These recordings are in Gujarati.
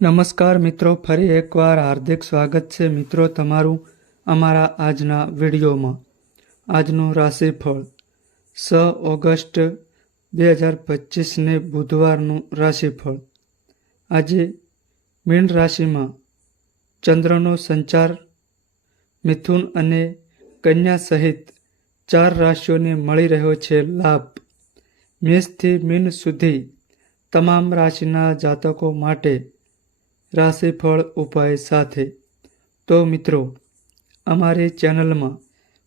નમસ્કાર મિત્રો, ફરી એકવાર હાર્દિક સ્વાગત છે મિત્રો તમારું અમારા આજના વિડીયોમાં. આજનું રાશિફળ, સ ઓગસ્ટ બે હજાર પચીસને બુધવારનું રાશિફળ. આજે મીન રાશિમાં ચંદ્રનો સંચાર, મિથુન અને કન્યા સહિત ચાર રાશિઓને મળી રહ્યો છે લાભ. મેષથી મીન સુધી તમામ રાશિના જાતકો માટે રાશિફળ ઉપાય સાથે. તો મિત્રો, અમારી ચેનલમાં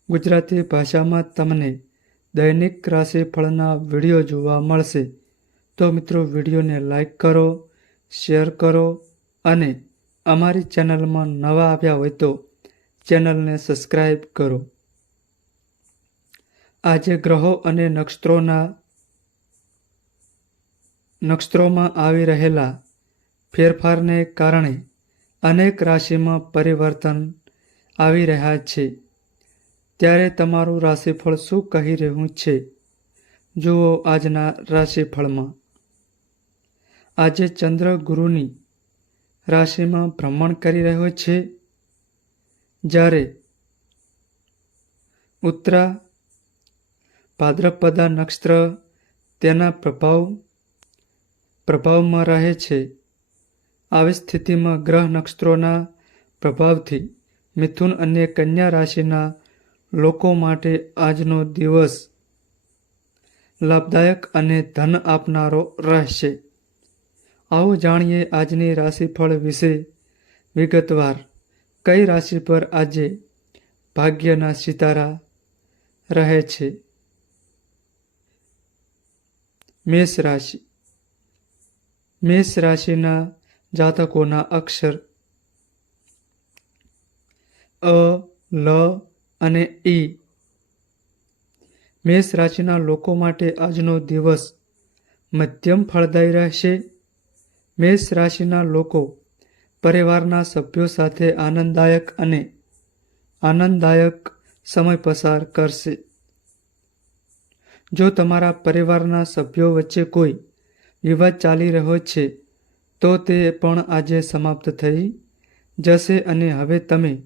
ગુજરાતી ભાષામાં તમને દૈનિક રાશિફળના વીડિયો જોવા મળશે. તો મિત્રો, વિડીયોને લાઈક કરો, શેર કરો અને અમારી ચેનલમાં નવા આવ્યા હોય તો ચેનલને સબસ્ક્રાઈબ કરો. આજે ગ્રહો અને નક્ષત્રોના, નક્ષત્રોમાં આવી રહેલા ફેરફારને કારણે અનેક રાશિમાં પરિવર્તન આવી રહ્યા છે. ત્યારે તમારું રાશિફળ શું કહી રહ્યું છે? જુઓ આજના રાશિફળમાં. આજે ચંદ્ર ગુરુની રાશિમાં ભ્રમણ કરી રહ્યો છે. જ્યારે ઉત્તરા, ભાદ્રપદા નક્ષત્ર તેના પ્રભાવ, પ્રભાવમાં રહે છે. આવી સ્થિતિમાં ગ્રહ નક્ષત્રોના પ્રભાવથી મિથુન અને કન્યા રાશિના લોકો માટે આજનો દિવસ લાભદાયક અને ધન આપનારો રહેશે. આવો જાણીએ આજની રાશિફળ વિશે વિગતવાર. કઈ રાશિ પર આજે ભાગ્યના સિતારા રહે છે? મેષ રાશિ. મેષ રાશિના જાતકોના અક્ષર અ, લ અને ઈ મેષ રાશિના લોકો માટે આજનો દિવસ મધ્યમ ફળદાયી રહેશે. મેષ રાશિના લોકો પરિવારના સભ્યો સાથે આનંદદાયક અને આનંદદાયક સમય પસાર કરશે. જો તમારા પરિવારના સભ્યો વચ્ચે કોઈ વિવાદ ચાલી રહ્યો છે તો તે પણ આજે સમાપ્ત થઈ જશે અને હવે તમે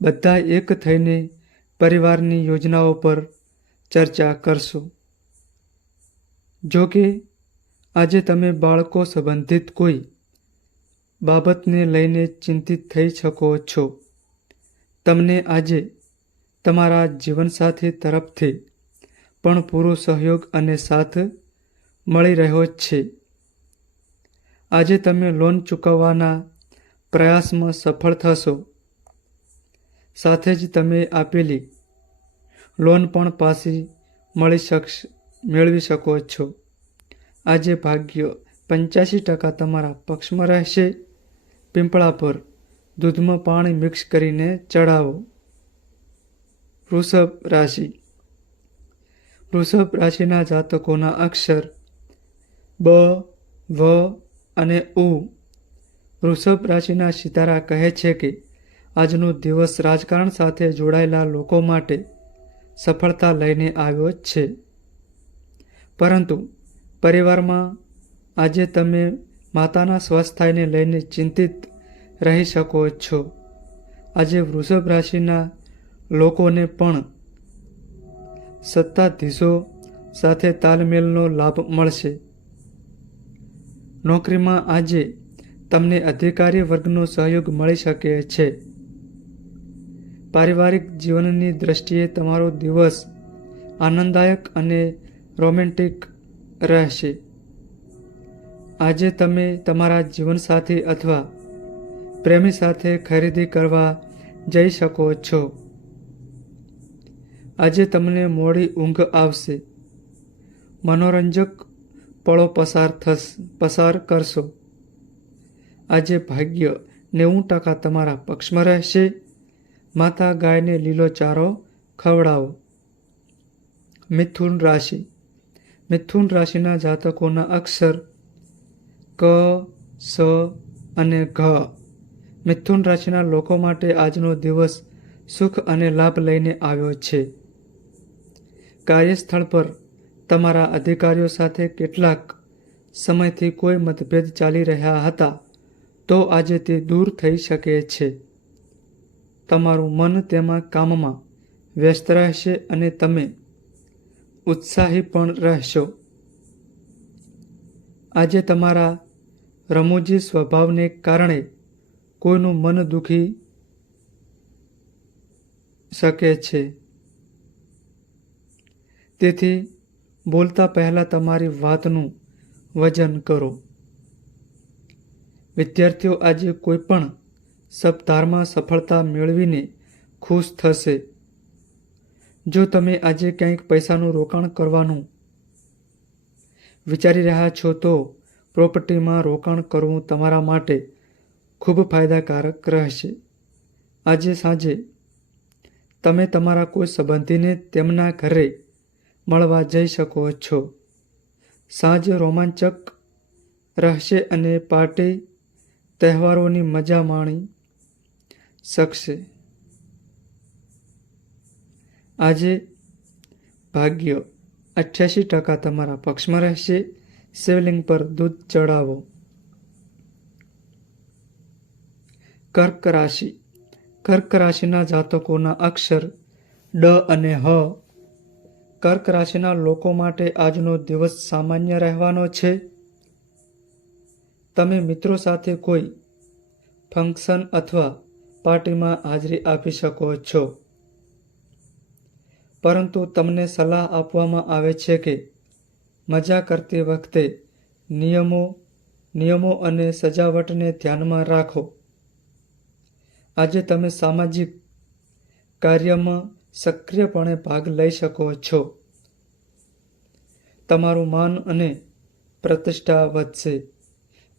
બધા એક થઈને પરિવારની યોજનાઓ પર ચર્ચા કરશો. જો કે આજે તમે બાળકો સંબંધિત કોઈ બાબતને લઈને ચિંતિત થઈ શકો છો. તમને આજે તમારા જીવનસાથી તરફથી પણ પૂરો સહયોગ અને સાથ મળી રહ્યો છે. આજે તમે લોન ચૂકવવાના પ્રયાસમાં સફળ થશો. સાથે જ તમે આપેલી લોન પણ પાછી મળી શકશ, મેળવી શકો છો. આજે ભાગ્ય પંચ્યાસી ટકા તમારા પક્ષમાં રહેશે. પીંપળા પર દૂધમાં પાણી મિક્સ કરીને ચડાવો વૃષભ રાશિ. વૃષભ રાશિના જાતકોના અક્ષર બ, વ અને ઉ વૃષભ રાશિના સિતારા કહે છે કે, આજનો દિવસ રાજકારણ સાથે જોડાયેલા લોકો માટે સફળતા લઈને આવ્યો છે. પરંતુ પરિવારમાં આજે તમે માતાના સ્વાસ્થ્યને લઈને ચિંતિત રહી શકો છો. આજે વૃષભ રાશિના લોકોને પણ સત્તાધીશો સાથે તાલમેલનો લાભ મળશે. નોકરીમાં આજે તમને અધિકારી વર્ગનો સહયોગ મળી શકે છે. પારિવારિક જીવનની દ્રષ્ટિએ તમારો દિવસ આનંદદાયક અને રોમેન્ટિક રહેશે. આજે તમે તમારા જીવનસાથી અથવા પ્રેમી સાથે ખરીદી કરવા જઈ શકો છો. આજે તમને મોડી ઊંઘ આવશે. મનોરંજક પળો પસાર થશ પસાર કરશો. આજે ભાગ્ય નેવું ટકા તમારા પક્ષમાં રહેશે. માતા ગાયને લીલો ચારો ખવડાવો. મિથુન રાશિ. મિથુન રાશિના જાતકોના અક્ષર ક, સ અને ઘ. મિથુન રાશિના લોકો માટે આજનો દિવસ સુખ અને લાભ લઈને આવ્યો છે. કાર્યસ્થળ પર તમારા અધિકારીઓ સાથે કેટલાક સમયથી કોઈ મતભેદ ચાલી રહ્યા હતા, તો આજે તે દૂર થઈ શકે છે. તમારું મન તેમાં કામમાં વ્યસ્ત રહેશે અને તમે ઉત્સાહી પણ રહેશો. આજે તમારા રમૂજી સ્વભાવને કારણે કોઈનું મન દુખી શકે છે. તેથી બોલતા પહેલાં તમારી વાતનું વજન કરો. વિદ્યાર્થીઓ, આજે કોઈપણ સપ્તાહમાં સફળતા મેળવીને ખુશ થશે. જો તમે આજે કંઈક પૈસાનું રોકાણ કરવાનું વિચારી રહ્યા છો, તો પ્રોપર્ટીમાં રોકાણ કરવું તમારા માટે ખૂબ ફાયદાકારક રહેશે. આજે સાંજે તમે તમારા કોઈ સંબંધીને તેમના ઘરે મળવા જઈ શકો છો. સાંજ રોમાંચક રહેશે અને પાર્ટી તહેવારોની મજા માણી શકશે. આજે ભાગ્ય અઠ્યાસી ટકા તમારા પક્ષમાં રહેશે. શિવલિંગ પર દૂધ ચડાવો. કર્ક રાશિ. કર્ક રાશિના જાતકોના અક્ષર ડ અને હ કર્ક રાશિના લોકો માટે આજનો દિવસ સામાન્ય રહેવાનો છે. તમે મિત્રો સાથે કોઈ ફંક્શન અથવા પાર્ટીમાં હાજરી આપી શકો છો. પરંતુ તમને સલાહ આપવામાં આવે છે કે મજા કરતી વખતે નિયમો નિયમો અને સજાવટને ધ્યાનમાં રાખો. આજે તમે સામાજિક કાર્યમાં સક્રિયપણે ભાગ લઈ શકો છો. તમારું માન અને પ્રતિષ્ઠા વધશે.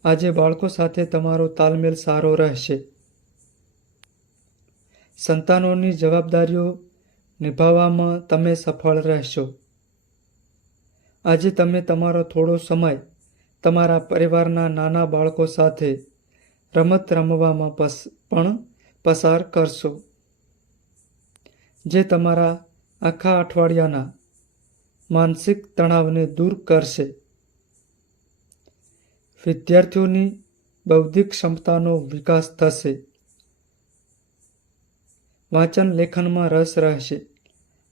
આજે બાળકો સાથે તમારો તાલમેલ સારો રહેશે. સંતાનોની જવાબદારીઓ નિભાવવામાં તમે સફળ રહેશો. આજે તમે તમારો થોડો સમય તમારા પરિવારના નાના બાળકો સાથે રમત રમવામાં પણ પસાર કરશો. જે તમારા આખા અઠવાડિયાના માનસિક તણાવને દૂર કરશે. વિદ્યાર્થીઓની બૌદ્ધિક ક્ષમતાનો વિકાસ થશે. વાંચન લેખનમાં રસ રહેશે.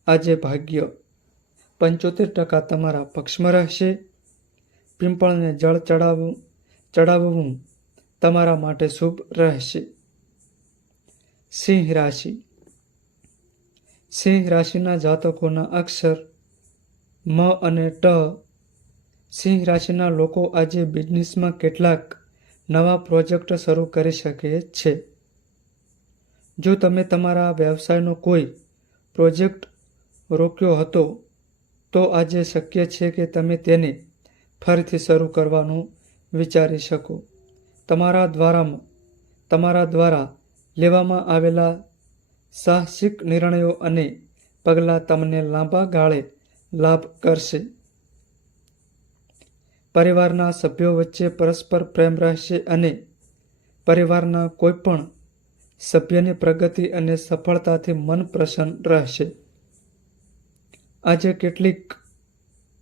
આજે ભાગ્ય પંચોતેર ટકા તમારા પક્ષમાં રહેશે. પિંપળને જળ ચડાવવું ચડાવવું તમારા માટે શુભ રહેશે. સિંહ રાશિ સિંહ રાશિના જાતકોના અક્ષર મ અને ટ. સિંહ રાશિના લોકો આજે બિઝનેસમાં કેટલાક નવા પ્રોજેક્ટ શરૂ કરી શકે છે. જો તમે તમારા વ્યવસાયનો કોઈ પ્રોજેક્ટ રોક્યો હતો, તો આજે શક્ય છે કે તમે તેને ફરીથી શરૂ કરવાનું વિચારી શકો. તમારા દ્વારામાં, તમારા દ્વારા લેવામાં આવેલા સાહસિક નિર્ણયો અને પગલાં તમને લાંબા ગાળે લાભ કરશે. પરિવારના સભ્યો વચ્ચે પરસ્પર પ્રેમ રહેશે અને પરિવારના કોઈપણ સભ્યની પ્રગતિ અને સફળતાથી મન પ્રસન્ન રહેશે. આજે કેટલીક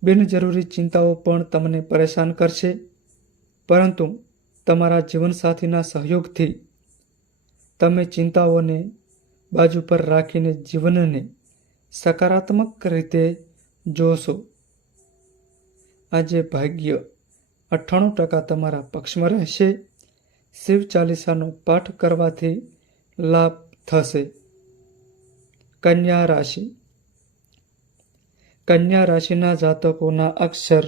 બિનજરૂરી ચિંતાઓ પણ તમને પરેશાન કરશે, પરંતુ તમારા જીવનસાથીના સહયોગથી તમે ચિંતાઓને બાજુ પર રાખીને જીવનને સકારાત્મક રીતે જોશો. આજે ભાગ્ય અઠ્ઠાણું ટકા તમારા પક્ષમાં રહેશે. શિવ ચાલીસાનો પાઠ કરવાથી લાભ થશે. કન્યા રાશિ. કન્યા રાશિના જાતકોના અક્ષર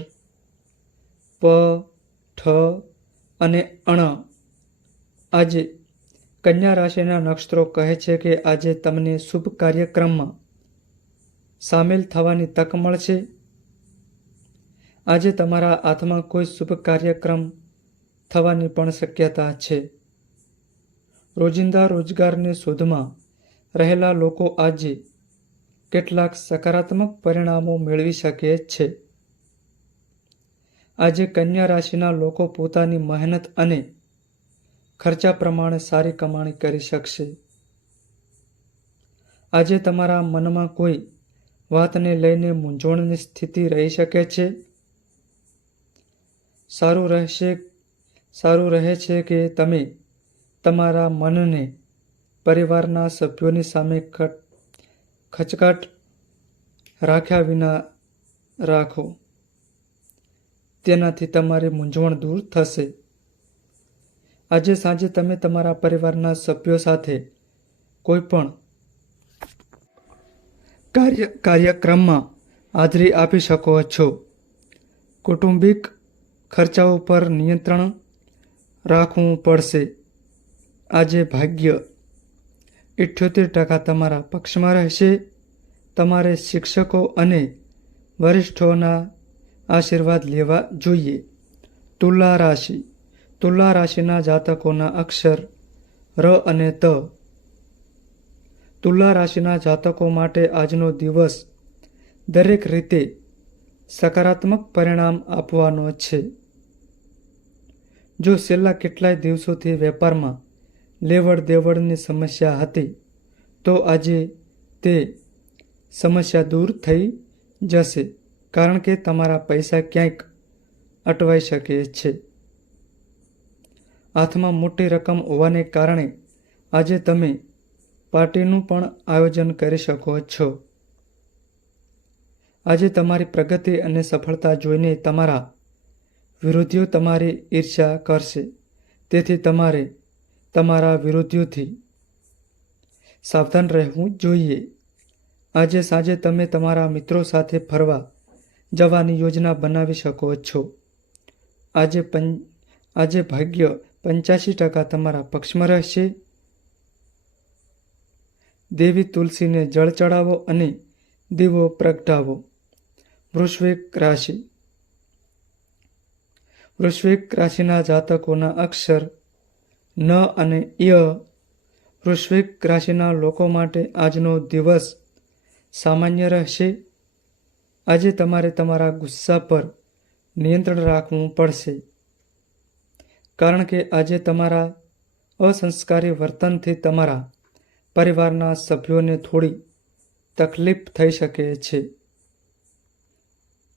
પ, ઠ અને અણ. આજે કન્યા રાશિના નક્ષત્રો કહે છે કે આજે તમને શુભ કાર્યક્રમમાં સામેલ થવાની તક મળશે. આજે તમારા હાથમાં કોઈ શુભ કાર્યક્રમ થવાની પણ શક્યતા છે. રોજિંદા રોજગારની શોધમાં રહેલા લોકો આજે કેટલાક સકારાત્મક પરિણામો મેળવી શકે છે. આજે કન્યા રાશિના લોકો પોતાની મહેનત અને ખર્ચા પ્રમાણે સારી કમાણી કરી શકશે. આજે તમારા મનમાં કોઈ વાતને લઈને મૂંઝવણની સ્થિતિ રહી શકે છે? સારું રહેશે, સારું રહે છે કે તમે તમારા મનને પરિવારના સભ્યોની સામે ખચકાટ રાખ્યા વિના રાખો. તેનાથી તમારી મૂંઝવણ દૂર થશે. આજે સાંજે તમે તમારા પરિવારના સભ્યો સાથે કોઈ પણ કાર્ય, કાર્યક્રમમાં હાજરી આપી શકો છો. કૌટુંબિક ખર્ચાઓ પર નિયંત્રણ રાખવું પડશે. આજે ભાગ્ય ઇઠ્યોતેર ટકા તમારા પક્ષમાં રહેશે. તમારે શિક્ષકો અને વરિષ્ઠોના આશીર્વાદ લેવા જોઈએ. તુલા રાશિ. તુલા રાશિના જાતકોના અક્ષર ર અને ત. તુલા રાશિના જાતકો માટે આજનો દિવસ દરેક રીતે સકારાત્મક પરિણામ આપવાનો છે. જો છેલ્લા કેટલાય દિવસોથી વેપારમાં લેવડ દેવડની સમસ્યા હતી, તો આજે તે સમસ્યા દૂર થઈ જશે, કારણ કે તમારા પૈસા ક્યાંક અટવાઈ શકે છે. હાથમાં મોટી રકમ હોવાને કારણે આજે તમે પાર્ટીનું પણ આયોજન કરી શકો છો. આજે તમારી પ્રગતિ અને સફળતા જોઈને તમારા વિરોધીઓ તમારી ઈર્ષ્યા કરશે. તેથી તમારે તમારા વિરોધીઓથી સાવધાન રહેવું જોઈએ. આજે સાંજે તમે તમારા મિત્રો સાથે ફરવા જવાની યોજના બનાવી શકો છો. આજે પં, આજે ભાગ્ય પંચ્યાસી ટકા તમારા પક્ષમાં રહેશે. દેવી તુલસીને જળ ચડાવો અને દીવો પ્રગટાવો. વૃશ્વિક રાશિ. વૃશ્વિક રાશિના જાતકોના અક્ષર ન અને ય. વૃશ્વિક રાશિના લોકો માટે આજનો દિવસ સામાન્ય રહેશે. આજે તમારે તમારા ગુસ્સા પર નિયંત્રણ રાખવું પડશે. કારણ કે આજે તમારા અસંસ્કારી વર્તનથી તમારા પરિવારના સભ્યોને થોડી તકલીફ થઈ શકે છે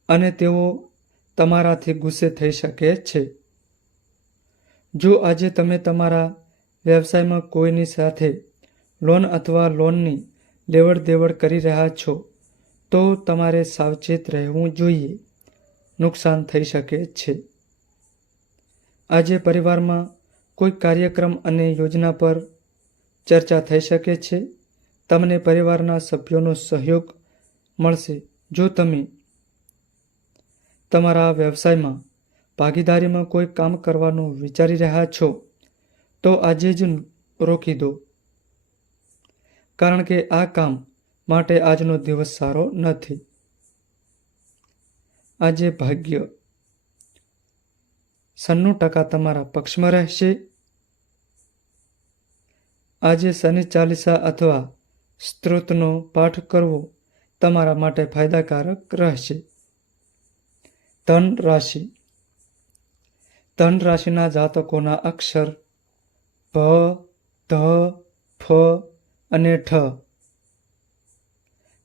અને તેઓ તમારાથી ગુસ્સે થઈ શકે છે. જો આજે તમે તમારા વ્યવસાયમાં કોઈની સાથે લોન અથવા લોનની લેવડ દેવડ કરી રહ્યા છો, તો તમારે સાવચેત રહેવું જોઈએ. નુકસાન થઈ શકે છે. આજે પરિવારમાં કોઈ કાર્યક્રમ અને યોજના પર ચર્ચા થઈ શકે છે? તમને પરિવારના સભ્યોનો સહયોગ મળશે. જો તમે તમારા વ્યવસાયમાં ભાગીદારીમાં કોઈ કામ કરવાનું વિચારી રહ્યા છો, તો આજે જ રોકી દો. કારણ કે આ કામ માટે આજનો દિવસ સારો નથી. આજે ભાગ્ય સન્નું ટકા તમારા પક્ષમાં રહેશે. આજે શનિ ચાલીસા અથવા સ્ત્રોતનો પાઠ કરવો તમારા માટે ફાયદાકારક રહેશે. ધન રાશિ. ધન રાશિના જાતકોના અક્ષર ભ ધ, ફ અને ઠ.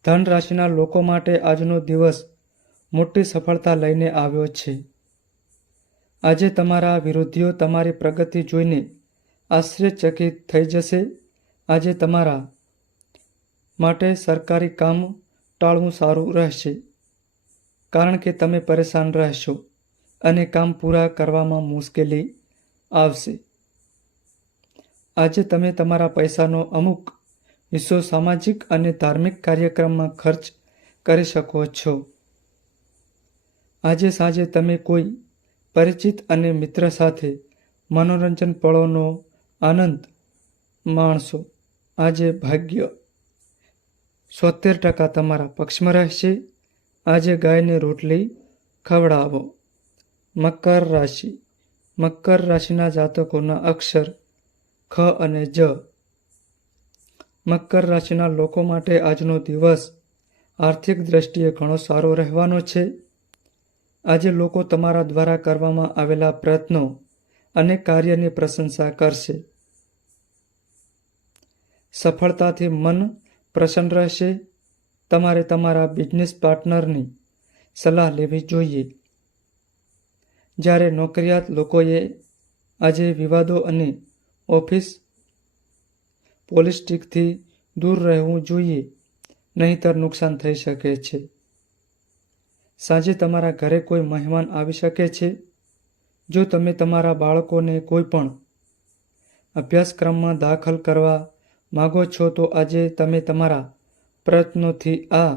ધન રાશિના લોકો માટે આજનો દિવસ મોટી સફળતા લઈને આવ્યો છે. આજે તમારા વિરોધીઓ તમારી પ્રગતિ જોઈને આશ્ચર્યચકિત થઈ જશે. આજે તમારા માટે સરકારી કામ ટાળવું સારું રહેશે, કારણ કે તમે પરેશાન રહેશો અને કામ પૂરા કરવામાં મુશ્કેલી આવશે. આજે તમે તમારા પૈસાનો અમુક હિસ્સો સામાજિક અને ધાર્મિક કાર્યક્રમમાં ખર્ચ કરી શકો છો. આજે સાંજે તમે કોઈ પરિચિત અને મિત્ર સાથે મનોરંજન પળોનો આનંદ માણશો. આજે ભાગ્ય સોતેર ટકા તમારા પક્ષમાં રહેશે. આજે ગાયને રોટલી ખવડાવો. મકર રાશિ. મકર રાશિના જાતકોના અક્ષર ખ અને જ. મકર રાશિના લોકો માટે આજનો દિવસ આર્થિક દ્રષ્ટિએ ઘણો સારો રહેવાનો છે. આજે લોકો તમારા દ્વારા કરવામાં આવેલા પ્રયત્નો અને કાર્યની પ્રશંસા કરશે. સફળતાથી મન પ્રસન્ન રહેશે. તમારે તમારા બિઝનેસ પાર્ટનરની સલાહ લેવી જોઈએ. જ્યારે નોકરિયાત લોકોએ આજે વિવાદો અને ઓફિસ પોલિસ્ટિકથી દૂર રહેવું જોઈએ, નહીંતર નુકસાન થઈ શકે છે. સાંજે તમારા ઘરે કોઈ મહેમાન આવી શકે છે? જો તમે તમારા બાળકોને કોઈ પણ અભ્યાસક્રમમાં દાખલ કરવા માગો છો, તો આજે તમે તમારા પ્રયત્નોથી આ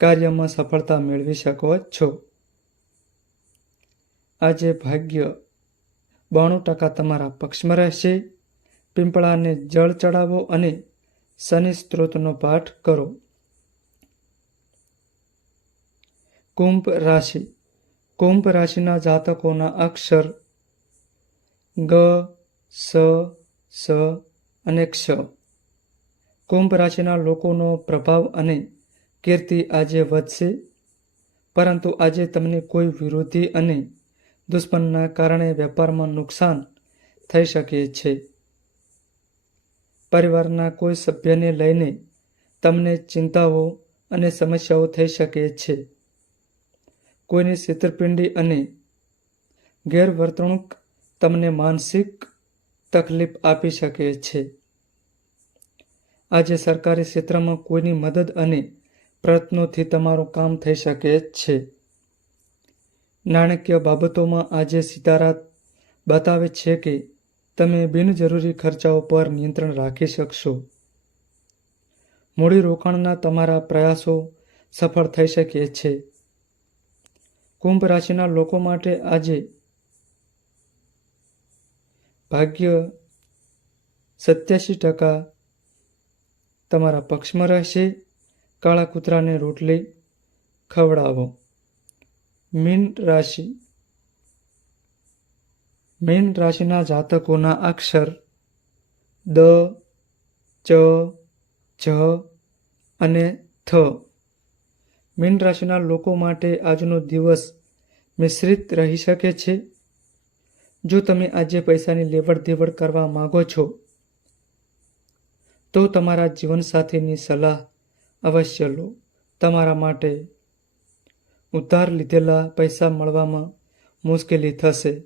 કાર્યમાં સફળતા મેળવી શકો છો. આજે ભાગ્ય બાણું ટકા તમારા પક્ષમાં રહેશે. પીંપળાને જળ ચડાવો અને શનિ સ્ત્રોતનો પાઠ કરો. કુંભ રાશિ. કુંભ રાશિના જાતકોના અક્ષર ગ, સ સ અને ક્ષ. કુંભ રાશિના લોકોનો પ્રભાવ અને કીર્તિ આજે વધશે, પરંતુ આજે તમને કોઈ વિરોધી અને દુશ્મનના કારણે વેપારમાં નુકસાન થઈ શકે છે. પરિવારના કોઈ સભ્યને લઈને તમને ચિંતાઓ અને સમસ્યાઓ થઈ શકે છે. કોઈની છેતરપિંડી અને ગેરવર્તણૂક તમને માનસિક તકલીફ આપી શકે છે. આજે સરકારી ક્ષેત્રમાં કોઈની મદદ અને પ્રયત્નોથી તમારું કામ થઈ શકે છે. નાણાકીય બાબતોમાં આજે સિતારા બતાવે છે કે તમે બિનજરૂરી ખર્ચાઓ પર નિયંત્રણ રાખી શકશો. મૂડીરોકાણના તમારા પ્રયાસો સફળ થઈ શકે છે. કુંભ રાશિના લોકો માટે આજે ભાગ્ય સત્યાસી ટકા તમારા પક્ષમાં રહેશે. કાળા કૂતરાને રોટલી ખવડાવો. મીન રાશિ. મીન રાશિના જાતકોના અક્ષર દ, ચ, જ અને થ. મીન રાશિના લોકો માટે આજનો દિવસ મિશ્રિત રહી શકે છે. જો તમે આજે પૈસાની લેવડ દેવડ કરવા માંગો છો, તો તમારા જીવનસાથીની સલાહ અવશ્ય લો. તમારા માટે ઉધાર લીધેલા પૈસા મળવામાં મુશ્કેલી થશે.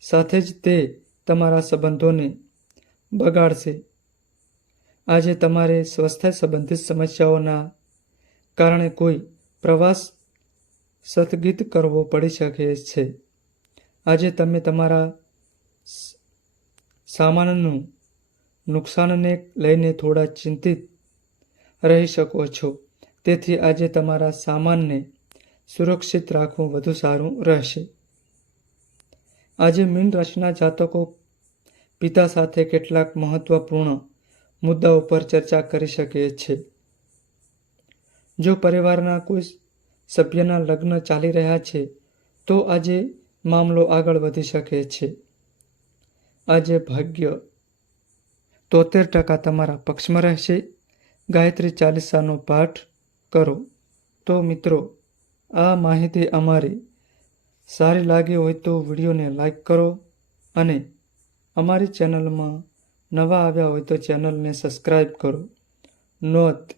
સાથે જ તે તમારા સંબંધોને બગાડશે. આજે તમારે સ્વસ્થ સંબંધિત સમસ્યાઓના કારણે કોઈ પ્રવાસ સ્થગિત કરવો પડી શકે છે. આજે તમે તમારા સામાનનું નુકસાનને લઈને થોડા ચિંતિત રહી શકો છો. તેથી આજે તમારા સામાનને સુરક્ષિત રાખવું વધુ સારું રહેશે. આજે મીન રાશિના જાતકો પિતા સાથે કેટલાક મહત્વપૂર્ણ મુદ્દાઓ પર ચર્ચા કરી શકે છે. જો પરિવારના કોઈ સભ્યના લગ્ન ચાલી રહ્યા છે, તો આજે મામલો આગળ વધી શકે છે. આજે ભાગ્ય તોતેર ટકા તમારા પક્ષમાં રહેશે. ગાયત્રી ચાલીસાનો પાઠ કરો. તો મિત્રો, આ માહિતી અમારી સારી લાગી હોય તો વિડીયોને લાઈક કરો અને અમારી ચેનલમાં નવા આવ્યા હોય તો ચેનલને સબસ્ક્રાઈબ કરો. નોંધ